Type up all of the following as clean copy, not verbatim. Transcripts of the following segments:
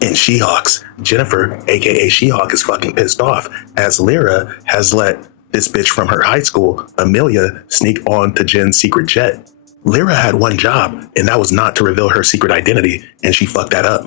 In She-Hawk's, Jennifer, aka She-Hawk, is fucking pissed off as Lyra has let this bitch from her high school, Amelia, sneak on to Jen's secret jet. Lyra had one job, and that was not to reveal her secret identity, and she fucked that up.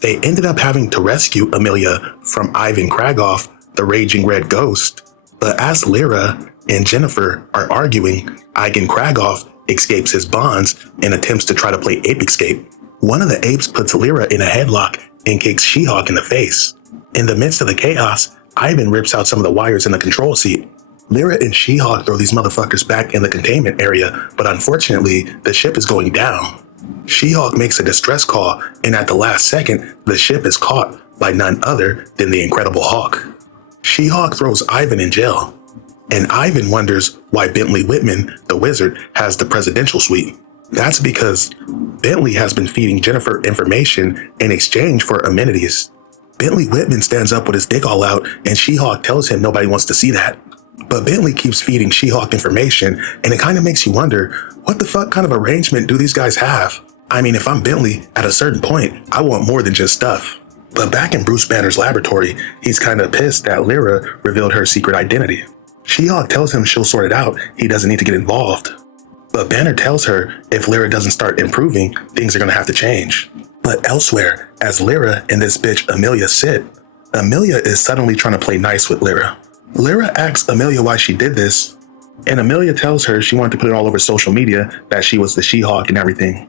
They ended up having to rescue Amelia from Ivan Kragoff, the raging red ghost. But as Lyra and Jennifer are arguing, Ivan Kragoff escapes his bonds and attempts to try to play ape escape. One of the apes puts Lyra in a headlock and kicks She-Hawk in the face. In the midst of the chaos, Ivan rips out some of the wires in the control seat. Lyra and She-Hawk throw these motherfuckers back in the containment area, but unfortunately, the ship is going down. She-Hawk makes a distress call, and at the last second, the ship is caught by none other than the Incredible Hulk. She-Hawk throws Ivan in jail, and Ivan wonders why Bentley Whitman, the wizard, has the presidential suite. That's because Bentley has been feeding Jennifer information in exchange for amenities. Bentley Whitman stands up with his dick all out, and She-Hawk tells him nobody wants to see that. But Bentley keeps feeding She-Hawk information, and it kind of makes you wonder, what the fuck kind of arrangement do these guys have? I mean, if I'm Bentley, at a certain point, I want more than just stuff. But back in Bruce Banner's laboratory, he's kind of pissed that Lyra revealed her secret identity. She-Hawk tells him she'll sort it out, he doesn't need to get involved. But Banner tells her if Lyra doesn't start improving, things are gonna have to change. But elsewhere, as Lyra and this bitch Amelia sit, Amelia is suddenly trying to play nice with Lyra. Lyra asks Amelia why she did this, and Amelia tells her she wanted to put it all over social media that she was the She-Hawk and everything.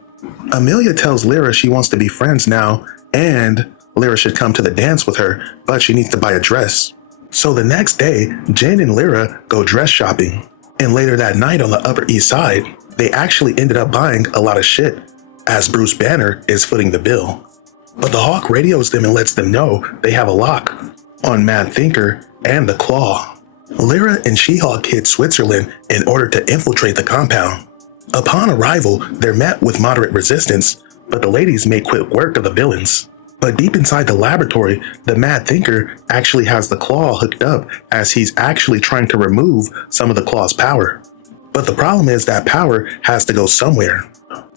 Amelia tells Lyra she wants to be friends now, and Lyra should come to the dance with her, but she needs to buy a dress. So the next day, Jen and Lyra go dress shopping. And later that night on the Upper East Side, they actually ended up buying a lot of shit, as Bruce Banner is footing the bill. But the Hawk radios them and lets them know they have a lock on Mad Thinker and the Klaw. Lyra and She-Hawk hit Switzerland in order to infiltrate the compound. Upon arrival, they're met with moderate resistance, but the ladies make quick work of the villains. But deep inside the laboratory, the Mad Thinker actually has the Klaw hooked up as he's actually trying to remove some of the Klaw's power. But the problem is that power has to go somewhere.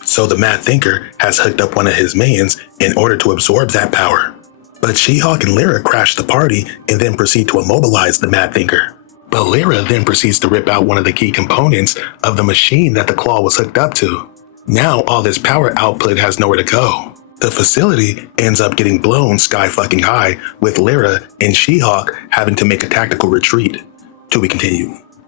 So the Mad Thinker has hooked up one of his minions in order to absorb that power. But She-Hawk and Lyra crash the party and then proceed to immobilize the Mad Thinker. But Lyra then proceeds to rip out one of the key components of the machine that the Klaw was hooked up to. Now all this power output has nowhere to go. The facility ends up getting blown sky fucking high, with Lyra and She-Hawk having to make a tactical retreat. To be continued.